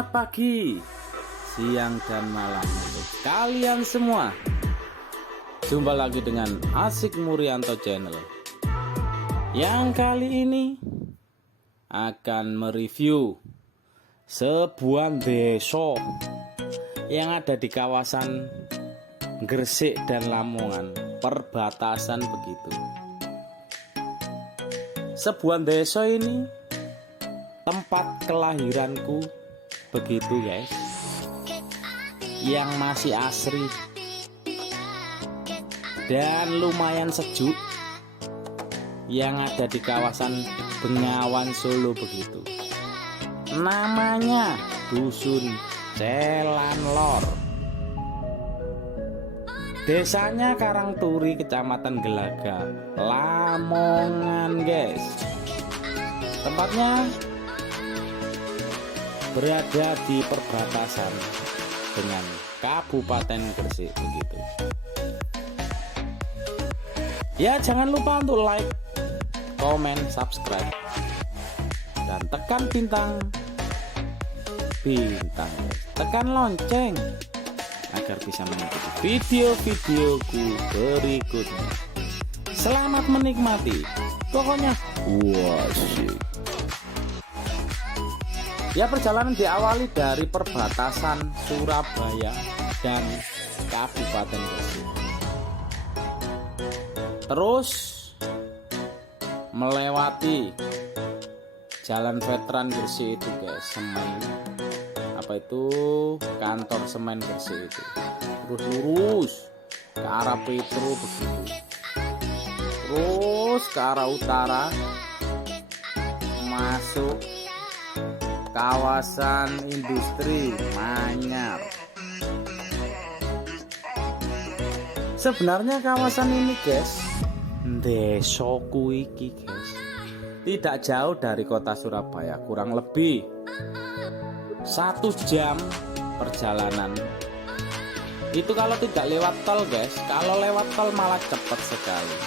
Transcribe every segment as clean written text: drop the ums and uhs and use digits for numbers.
Selamat pagi, siang dan malam untuk kalian semua. Jumpa lagi dengan Asik Murianto Channel, yang kali ini akan mereview sebuah desa yang ada di kawasan Gresik dan Lamongan, perbatasan begitu. Sebuah desa ini tempat kelahiranku begitu guys, yang masih asri dan lumayan sejuk, yang ada di kawasan Bengawan Solo begitu. Namanya Dusun Celanlor. Desanya Karangturi, Kecamatan Gelaga, Lamongan guys. Tempatnya berada di perbatasan dengan Kabupaten Gresik begitu. Ya, jangan lupa untuk like, komen, subscribe, dan tekan bintang, tekan lonceng agar bisa mengikuti video-videoku berikutnya. Selamat menikmati. Pokoknya wasyik. Ya, perjalanan diawali dari perbatasan Surabaya dan Kabupaten Gresik. Terus melewati Jalan Veteran Gresik itu guys, semen. Apa itu? Kantor semen Gresik itu. Terus lurus ke arah Petro begitu. Terus ke arah utara masuk kawasan industri Manyar. Sebenarnya kawasan ini guys, desoku iki guys, tidak jauh dari kota Surabaya, kurang lebih 1 jam perjalanan. Itu kalau tidak lewat tol guys, kalau lewat tol malah cepat sekali.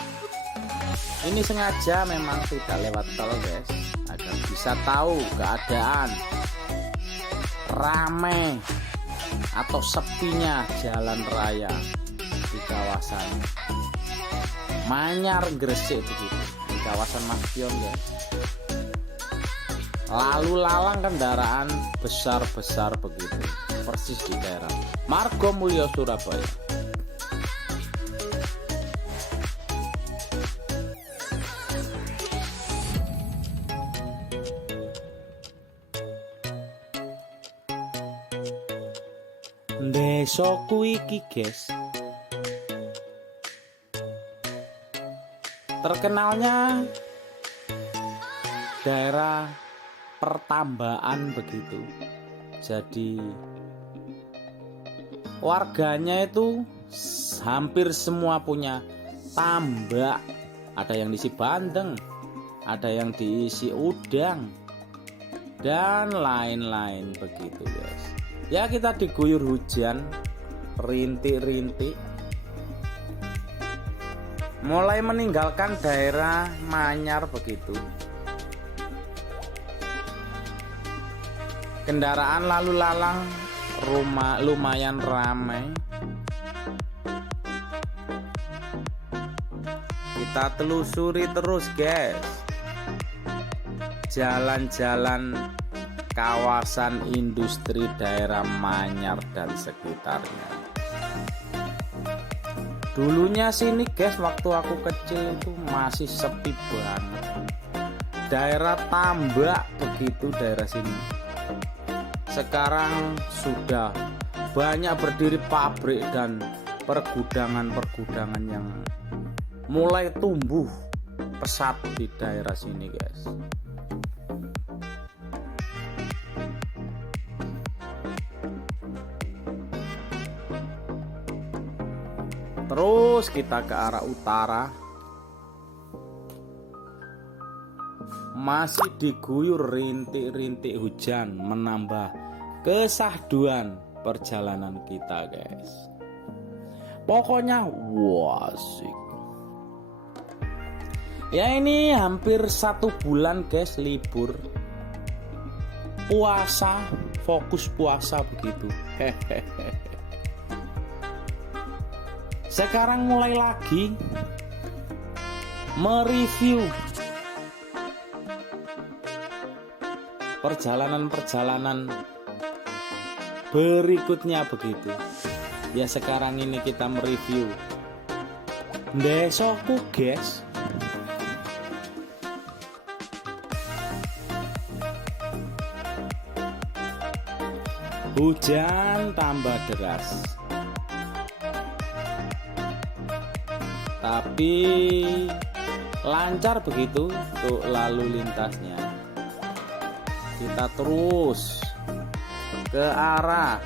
Ini sengaja memang tidak lewat tol guys, agar bisa tahu keadaan ramai atau sepinya jalan raya di kawasan Manyar Gresik begitu, di kawasan Maspion ya. Lalu lalang kendaraan besar-besar begitu, persis di daerah Margomulyo Surabaya. Desoku iki guys, terkenalnya daerah pertambakan begitu. Jadi warganya itu hampir semua punya tambak. Ada yang diisi bandeng, ada yang diisi udang, dan lain-lain begitu guys. Ya, kita diguyur hujan rintik-rintik. Mulai meninggalkan daerah Manyar begitu. Kendaraan lalu lalang lumayan ramai. Kita telusuri terus guys, jalan-jalan kawasan industri daerah Manyar dan sekitarnya. Dulunya sini guys, waktu aku kecil itu masih sepi banget. Daerah tambak begitu daerah sini. Sekarang sudah banyak berdiri pabrik dan pergudangan-pergudangan yang mulai tumbuh pesat di daerah sini guys. Terus kita ke arah utara, masih diguyur rintik-rintik hujan, menambah kesahduan perjalanan kita guys. Pokoknya wasik. Ya, ini hampir 1 bulan guys libur puasa fokus puasa begitu. Hehehe. Sekarang mulai lagi mereview perjalanan-perjalanan berikutnya begitu. Ya sekarang ini kita mereview Ndesokku guys. Hujan tambah deras, tapi lancar begitu untuk lalu lintasnya. Kita terus ke arah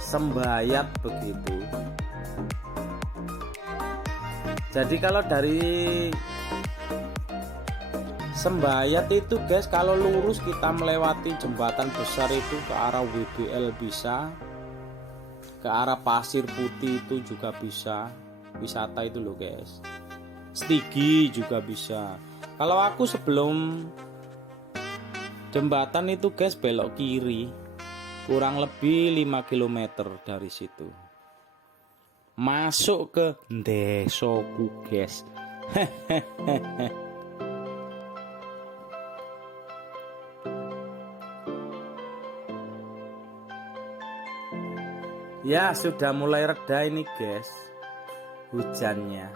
Sembayat begitu. Jadi kalau dari Sembayat itu guys, kalau lurus kita melewati jembatan besar itu ke arah WBL bisa, ke arah Pasir Putih itu juga bisa, wisata itu loh guys. Stigi juga bisa. Kalau aku sebelum jembatan itu guys belok kiri, kurang lebih 5 km dari situ masuk ke Ndesokku guys. Hehehe. Ya sudah mulai reda ini guys hujannya.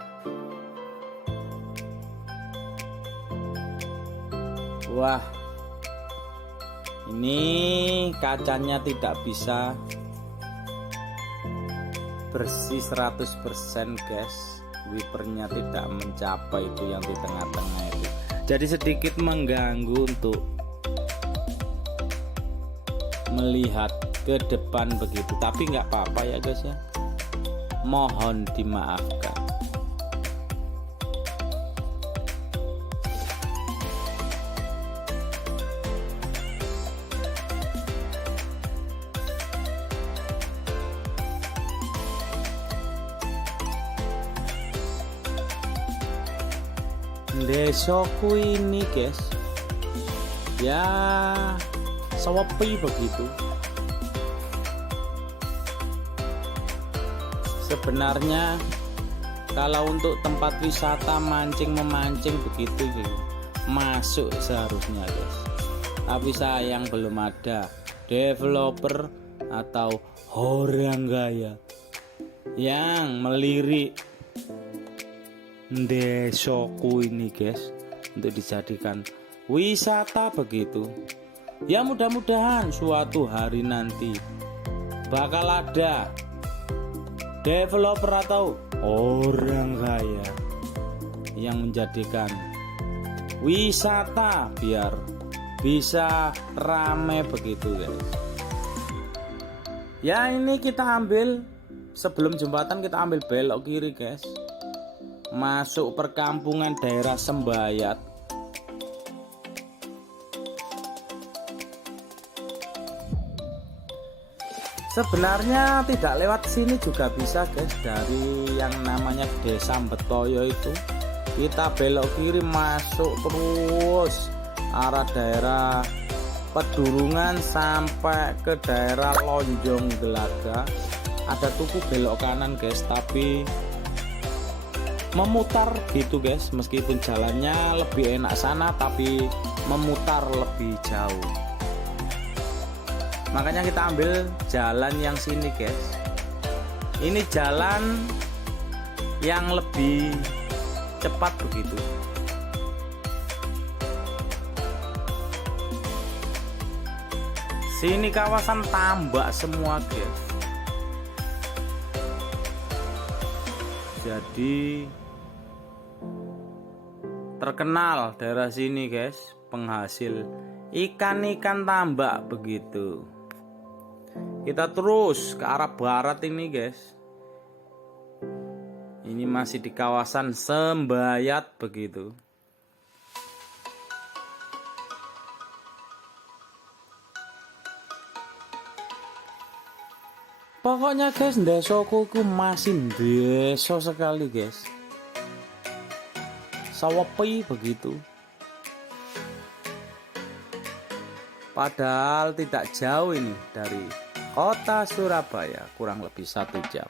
Wah, ini kacanya tidak bisa bersih 100% guys. Wipernya tidak mencapai itu yang di tengah-tengah itu. Jadi sedikit mengganggu untuk melihat ke depan begitu, tapi nggak apa-apa ya guys ya, mohon dimaafkan. Ndesokku ini guys ya sepi begitu. Sebenarnya kalau untuk tempat wisata mancing memancing begitu gitu, masuk seharusnya guys. Tapi sayang belum ada developer atau orang kaya yang melirik Ndesokku ini guys untuk dijadikan wisata begitu. Ya mudah-mudahan suatu hari nanti bakal ada developer atau orang kaya yang menjadikan wisata biar bisa rame begitu guys. Ya ini kita ambil sebelum jembatan, kita ambil belok kiri guys, masuk perkampungan daerah Sembayat. Sebenarnya tidak lewat sini juga bisa guys, dari yang namanya Desa Betoyo itu kita belok kiri masuk terus arah daerah Pedurungan sampai ke daerah Lonjong Gelaga. Ada tuku belok kanan guys, tapi memutar gitu guys, meskipun jalannya lebih enak sana tapi memutar lebih jauh. Makanya kita ambil jalan yang sini guys. Ini jalan yang lebih cepat begitu. Sini kawasan tambak semua guys. Jadi terkenal daerah sini guys, penghasil ikan-ikan tambak begitu. Kita terus ke arah barat ini guys. Ini masih di kawasan Sembayat begitu. Pokoknya guys, Ndesokku masih desa sekali guys. Sawepi begitu. Padahal tidak jauh ini dari kota Surabaya, kurang lebih 1 jam.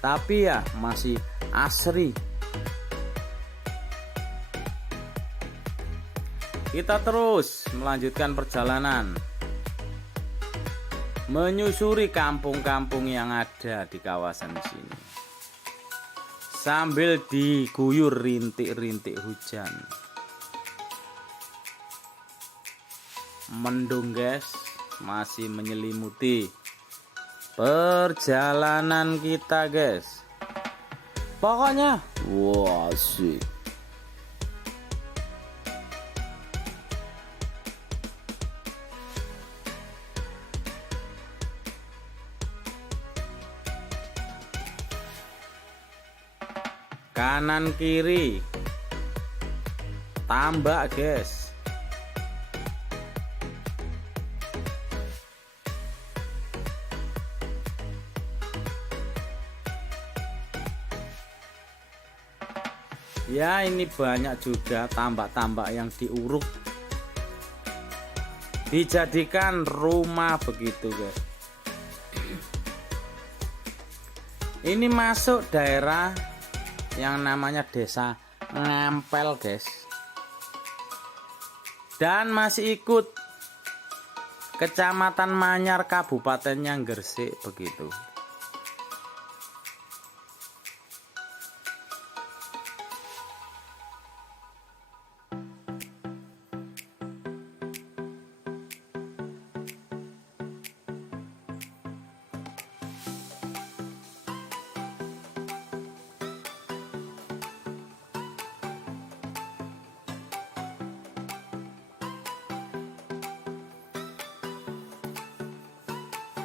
Tapi ya masih asri. Kita terus melanjutkan perjalanan menyusuri kampung-kampung yang ada di kawasan sini, sambil diguyur rintik-rintik hujan. Mendung guys, masih menyelimuti perjalanan kita guys. Pokoknya wah sih. Kanan kiri tambak guys. Ya ini banyak juga tambak-tambak yang diuruk dijadikan rumah begitu guys. Ini masuk daerah yang namanya Desa Ngampel guys, dan masih ikut Kecamatan Manyar Kabupatennya Gresik begitu.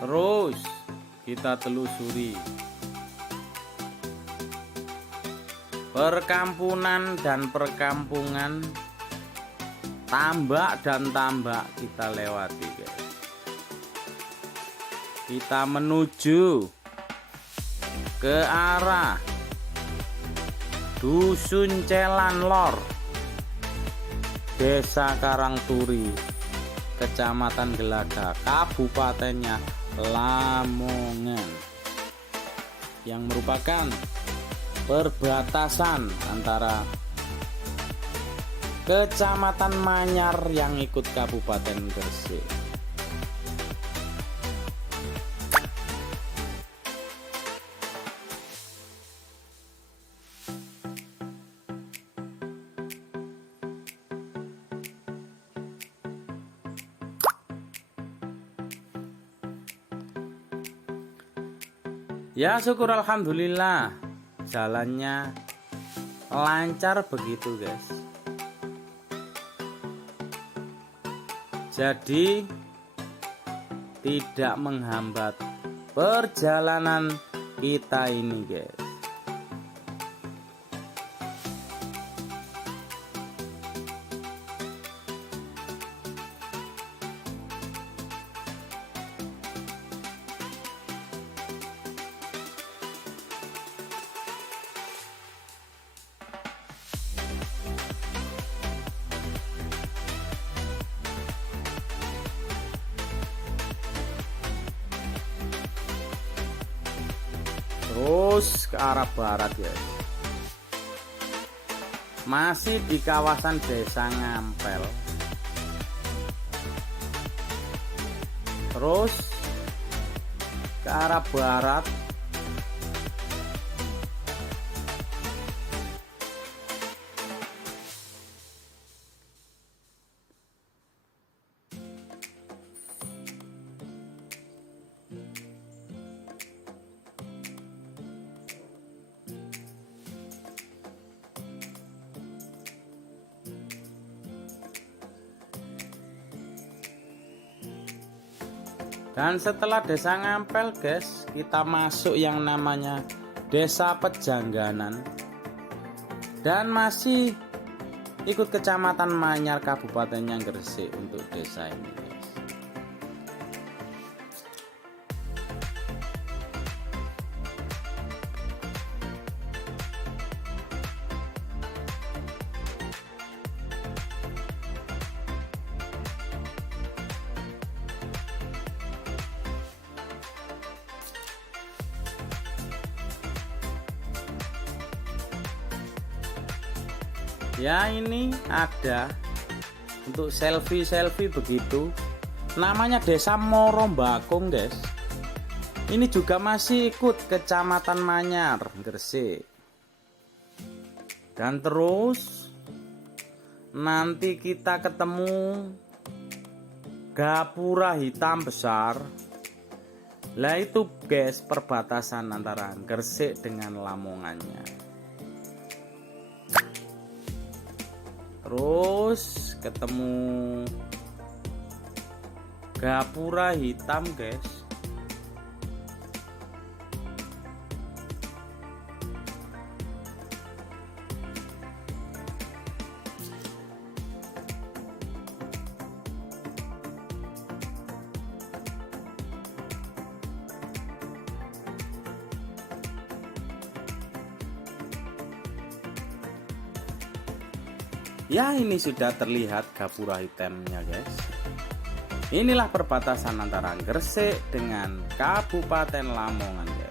Terus kita telusuri perkampungan dan perkampungan, tambak dan tambak kita lewati guys. Kita menuju ke arah Dusun Celan Lor, Desa Karangturi, Kecamatan Gelaga, Kabupatennya Lamongan, yang merupakan perbatasan antara Kecamatan Manyar yang ikut Kabupaten Gresik. Ya syukur alhamdulillah, jalannya lancar begitu guys. Jadi tidak menghambat perjalanan kita ini guys. Terus ke arah barat guys, masih di kawasan Desa Ngampel. Terus ke arah barat dan setelah Desa Ngampel guys, kita masuk yang namanya Desa Pejangganan, dan masih ikut Kecamatan Manyar Kabupatennya Gresik untuk desa ini guys. Ya ini ada untuk selfie begitu. Namanya Desa Morombakung guys. Ini juga masih ikut Kecamatan Manyar, Gresik. Dan terus nanti kita ketemu Gapura Hitam Besar. Lah itu guys, perbatasan antara Gresik dengan Lamongannya. Terus ketemu Gapura Hitam guys. Ya ini sudah terlihat Gapura Hitamnya guys. Inilah perbatasan antara Gresik dengan Kabupaten Lamongan guys.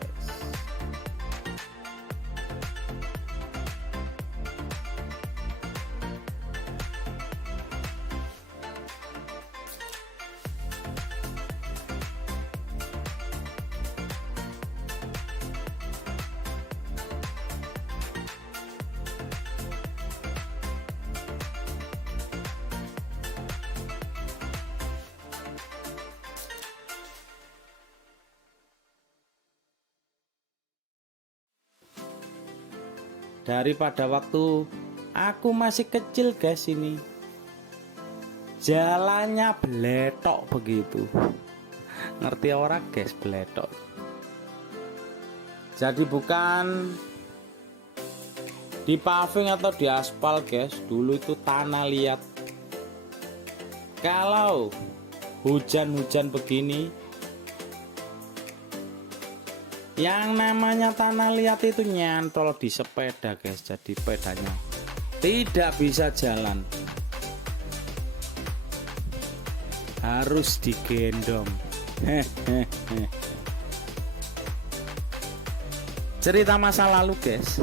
Daripada waktu aku masih kecil guys, ini jalannya beletok begitu. Ngerti orang guys beletok? Jadi bukan di paving atau di aspal guys, dulu itu tanah liat. Kalau hujan-hujan begini, yang namanya tanah liat itu nyantol di sepeda guys. Jadi sepedanya tidak bisa jalan, harus digendong. Cerita masa lalu guys.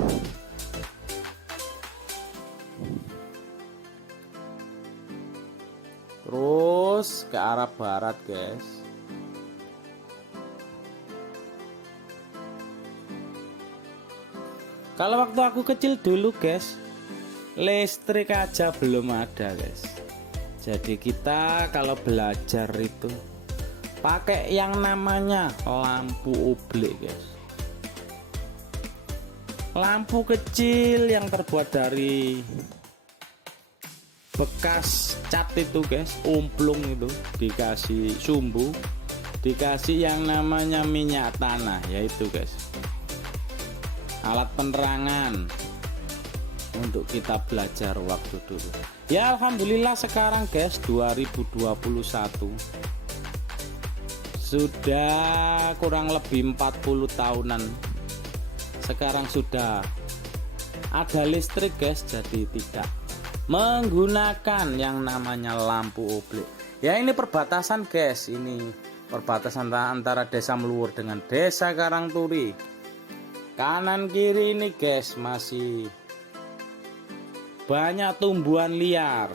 Terus ke arah barat guys. Kalau waktu aku kecil dulu guys, listrik aja belum ada guys. Jadi kita kalau belajar itu pakai yang namanya lampu oblek guys. Lampu kecil yang terbuat dari bekas cat itu guys, umplung itu, dikasih sumbu, dikasih yang namanya minyak tanah, yaitu guys alat penerangan untuk kita belajar waktu dulu. Ya alhamdulillah sekarang guys 2021 sudah kurang lebih 40 tahunan. Sekarang sudah ada listrik guys, jadi tidak menggunakan yang namanya lampu oblek. Ya ini perbatasan guys, ini perbatasan antara Desa Meluwur dengan Desa Karangturi. Kanan kiri ini guys masih banyak tumbuhan liar.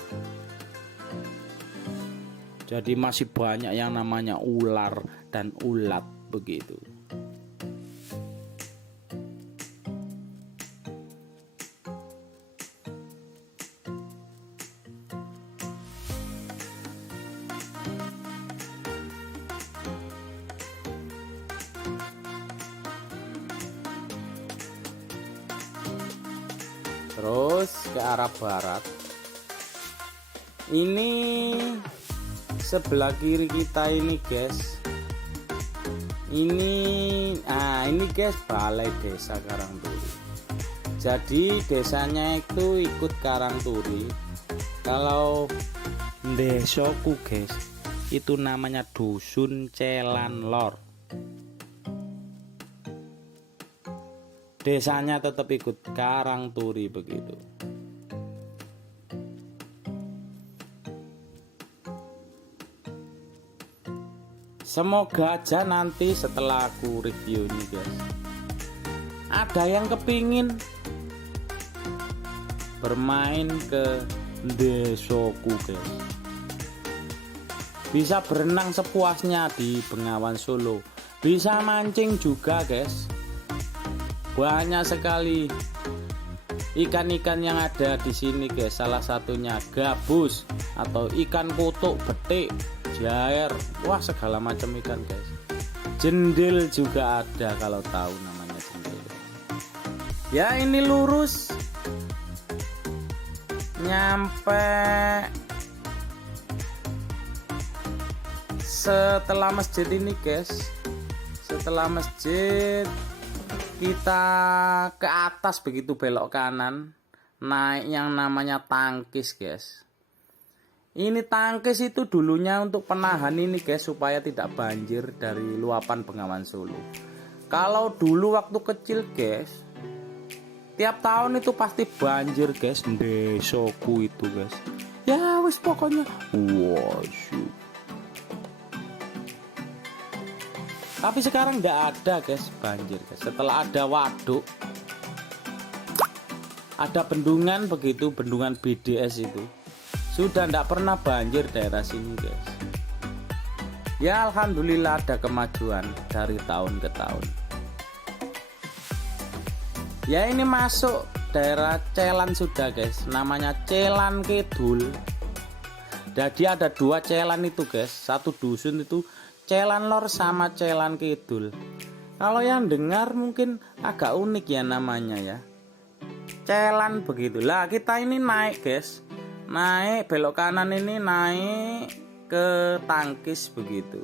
Jadi masih banyak yang namanya ular dan ulat begitu. Terus ke arah barat. Ini sebelah kiri kita ini guys. Ini guys balai Desa Karangturi. Jadi desanya itu ikut Karangturi. Kalau desoku guys itu namanya Dusun Celan Lor. Desanya tetap ikut Karangturi begitu. Semoga aja nanti setelah aku review ini guys, ada yang kepingin bermain ke desoku guys. Bisa berenang sepuasnya di Bengawan Solo, bisa mancing juga guys. Banyak sekali ikan-ikan yang ada di sini guys. Salah satunya gabus atau ikan kutuk, betik, jair, wah segala macam ikan guys. Jendil juga ada, kalau tahu namanya jendil. Ya ini lurus nyampe setelah masjid ini guys. Setelah masjid kita ke atas begitu, belok kanan, naik yang namanya tangkis guys. Ini tangkis itu dulunya untuk penahan ini guys, supaya tidak banjir dari luapan Bengawan Solo. Kalau dulu waktu kecil guys, tiap tahun itu pasti banjir guys, desoku itu guys. Ya wis pokoknya wow shoot. Tapi sekarang nggak ada guys banjir guys. Setelah ada waduk, ada bendungan begitu, bendungan BDS itu, sudah nggak pernah banjir daerah sini guys. Ya alhamdulillah ada kemajuan dari tahun ke tahun. Ya ini masuk daerah Celan sudah guys, namanya Celan Kidul. Jadi ada dua Celan itu guys, satu dusun itu Celan Lor sama Celan Kidul. Kalau yang dengar mungkin agak unik ya namanya ya, Celan begitulah. Kita ini naik guys, naik belok kanan ini, naik ke tangkis begitu.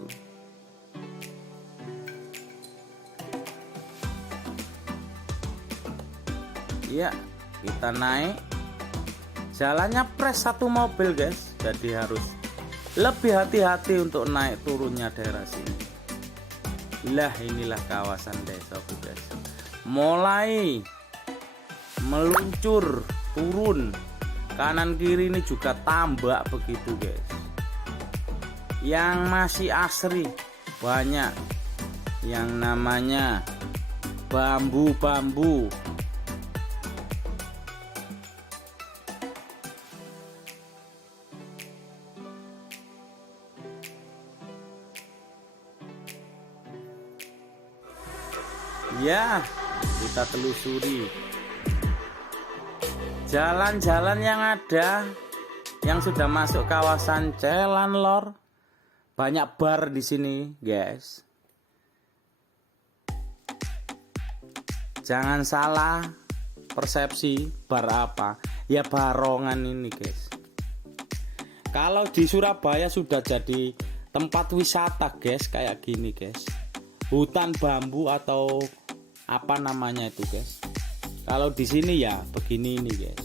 Ya kita naik, jalannya pres satu mobil guys, jadi harus lebih hati-hati untuk naik turunnya daerah sini. Lah inilah kawasan desa guys. Mulai meluncur turun kanan kiri ini juga tambak begitu guys. Yang masih asri banyak yang namanya bambu-bambu. Ya, kita telusuri jalan-jalan yang ada, yang sudah masuk kawasan Celan Lor. Banyak bar di sini, guys. Jangan salah persepsi, bar apa? Ya barongan ini, guys. Kalau di Surabaya sudah jadi tempat wisata, guys, kayak gini, guys. Hutan bambu atau apa namanya itu guys. Kalau di sini ya begini ini guys.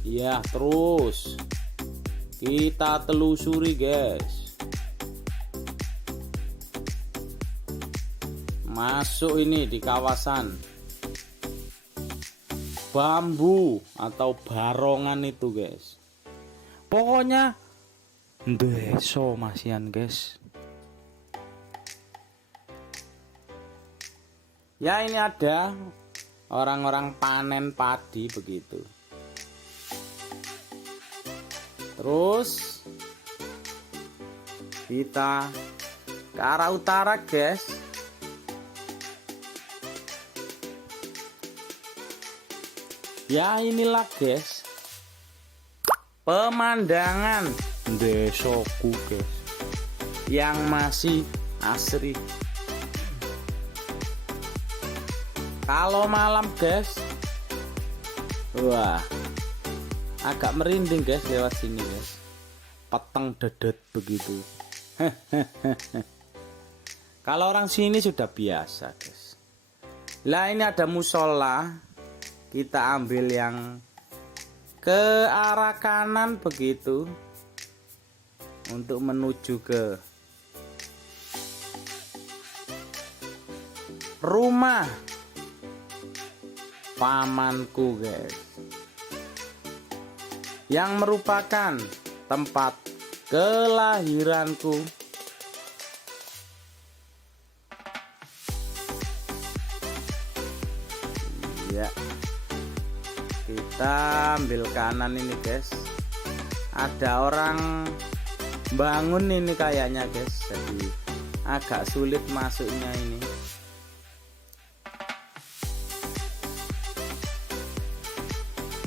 Ya terus kita telusuri guys, masuk ini di kawasan bambu atau barongan itu guys. Pokoknya deso masian guys. Ya ini ada orang-orang panen padi begitu. Terus kita ke arah utara guys. Ya inilah guys pemandangan desoku guys, yang masih asri. Kalau malam guys, wah agak merinding guys lewat sini guys. Peteng dedet begitu. Kalau orang sini sudah biasa guys. Lah ini ada musola, kita ambil yang ke arah kanan begitu untuk menuju ke rumah pamanku guys, yang merupakan tempat kelahiranku. Ya Kita ambil kanan ini guys. Ada orang bangun ini kayaknya guys, jadi agak sulit masuknya ini.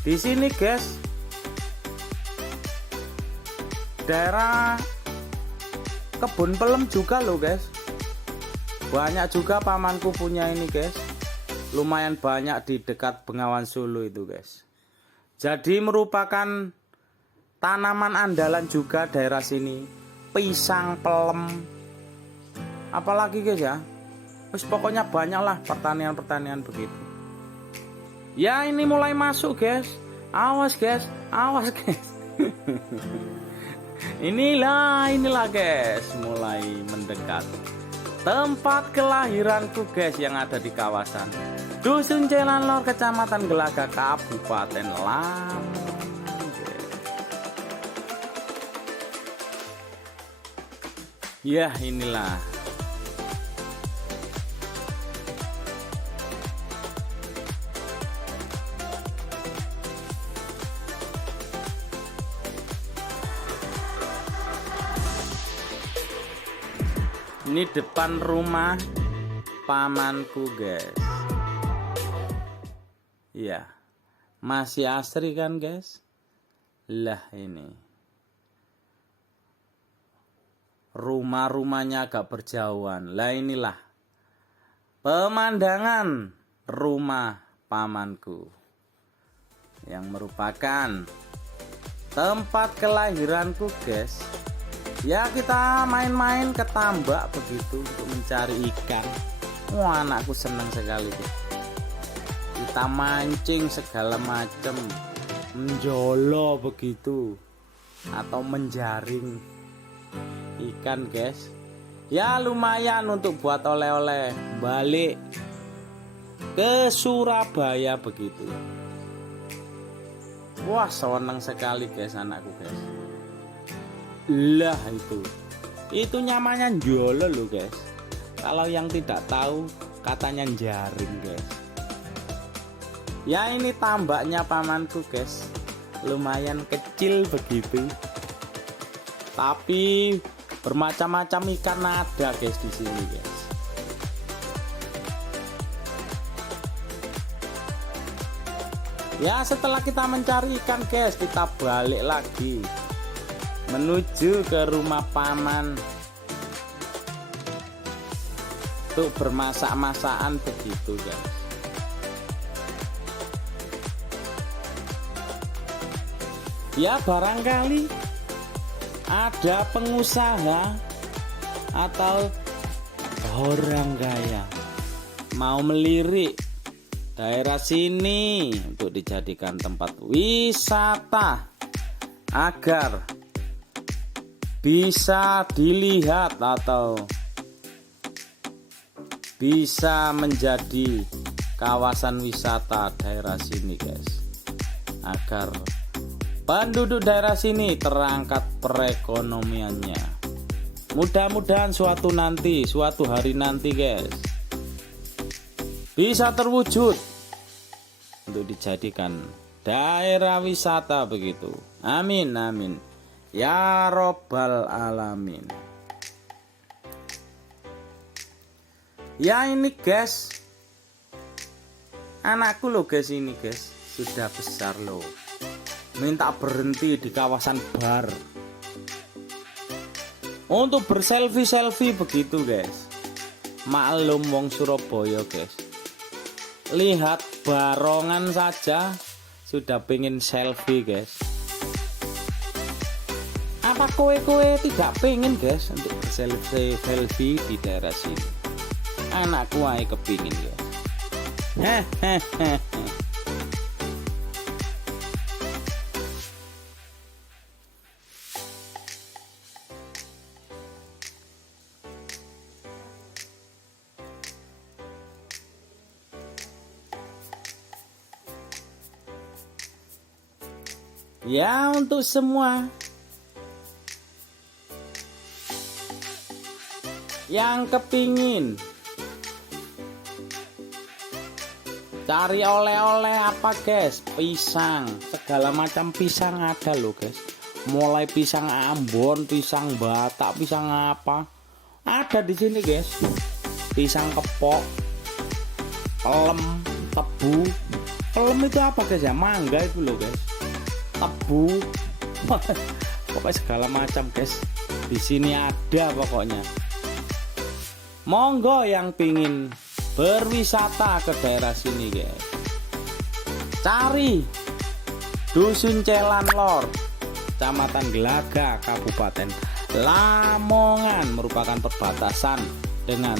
Di sini guys, daerah kebun pelem juga loh guys. Banyak juga pamanku punya ini guys. Lumayan banyak di dekat Bengawan Solo itu guys. Jadi merupakan tanaman andalan juga daerah sini. Pisang, pelem, apalagi guys ya. Terus pokoknya banyak lah pertanian-pertanian begitu. Ya ini mulai masuk guys. Awas guys, awas guys. Inilah guys, mulai mendekat tempat kelahiranku guys, yang ada di kawasan Dusun Celan Lor, Kecamatan Gelaga, Kabupaten Lamongan. Ya inilah ini depan rumah pamanku guys. Ya masih asri kan guys. Lah ini rumah-rumahnya agak berjauhan. Lah inilah pemandangan rumah pamanku, yang merupakan tempat kelahiranku guys. Ya kita main-main ke tambak begitu untuk mencari ikan. Wah anakku senang sekali guys. Kita mancing segala macam, menjolo begitu, atau menjaring ikan guys. Ya lumayan untuk buat oleh-oleh balik ke Surabaya begitu. Wah senang sekali guys anakku guys. Lah itu namanya jolo loh guys. Kalau yang tidak tahu katanya jaring guys. Ya ini tambaknya pamanku guys. Lumayan kecil begitu, tapi bermacam-macam ikan ada guys di sini guys. Ya setelah kita mencari ikan guys, kita balik lagi menuju ke rumah paman untuk bermasak-masakan begitu guys. Ya barangkali ada pengusaha atau orang kaya mau melirik daerah sini untuk dijadikan tempat wisata agar bisa dilihat atau bisa menjadi kawasan wisata daerah sini guys, agar penduduk daerah sini terangkat perekonomiannya. Mudah-mudahan suatu hari nanti guys bisa terwujud untuk dijadikan daerah wisata begitu. Amin amin ya robbal alamin. Ya ini guys, anakku loh guys, ini guys sudah besar loh, minta berhenti di kawasan bar untuk berselfie begitu guys. Maklum wong Surabaya guys, lihat barongan saja sudah pengen selfie guys. Apa kowe tidak pengen guys untuk berselfie di daerah sini? Anakku ae kepingin guys. Ya untuk semua yang kepingin Cari oleh-oleh apa guys? Pisang, segala macam pisang ada loh guys. Mulai pisang Ambon, pisang Batak, pisang apa ada di sini guys. Pisang kepok, pelem, tebu. Pelem itu apa guys ya? Mangga itu loh guys. Tebu, pokoknya segala macam guys. Di sini ada pokoknya. Monggo yang pingin berwisata ke daerah sini guys. Cari Dusun Celan Lor, Kecamatan Gelaga, Kabupaten Lamongan, merupakan perbatasan dengan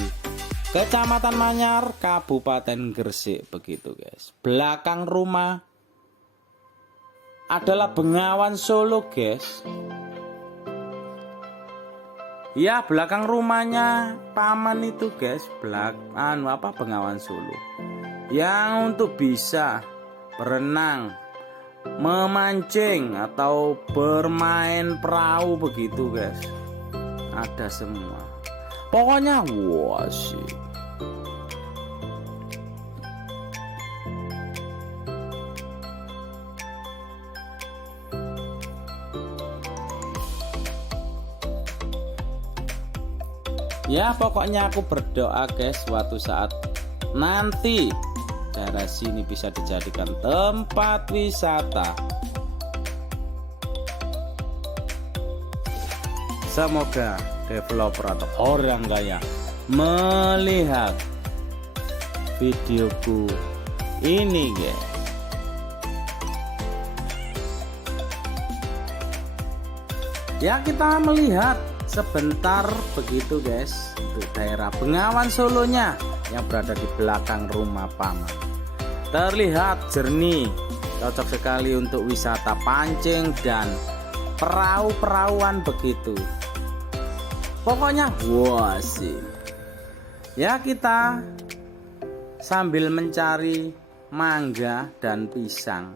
Kecamatan Manyar, Kabupaten Gresik begitu guys. Belakang rumah adalah Bengawan Solo guys. Ya, belakang rumahnya paman itu guys, Bengawan Solo. Yang untuk bisa berenang, memancing atau bermain perahu begitu guys. Ada semua. Pokoknya wah sih. Ya pokoknya aku berdoa guys, suatu saat nanti daerah sini bisa dijadikan tempat wisata. Semoga developer atau orang kaya melihat videoku ini guys. Ya kita melihat sebentar begitu guys untuk daerah Bengawan Solonya yang berada di belakang rumah paman. Terlihat jernih, cocok sekali untuk wisata pancing dan perahu-perahuan begitu. Pokoknya wah sih. Ya kita sambil mencari mangga dan pisang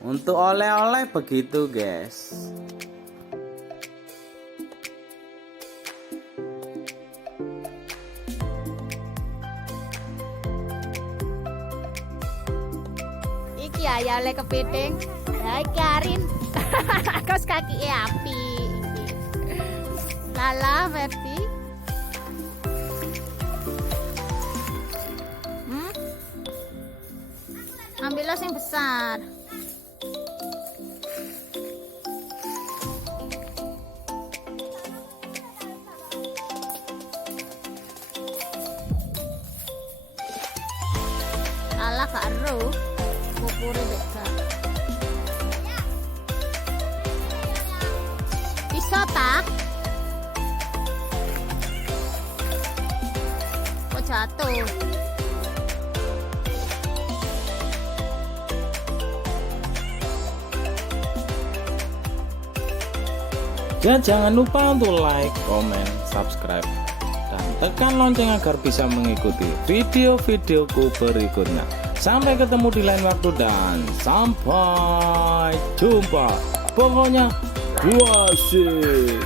untuk oleh-oleh begitu guys. Iki ya oleh kepiting. Ya iki Arin. Kaos kaki api. Lala Verdi. Ambillah yang besar. Lala karo. Pupure beda. Bisa tak? Kok jatuh? Dan jangan lupa untuk like, comment, subscribe, dan tekan lonceng agar bisa mengikuti video-videoku berikutnya. Sampai ketemu di lain waktu dan sampai jumpa. Pokoknya, wah sih.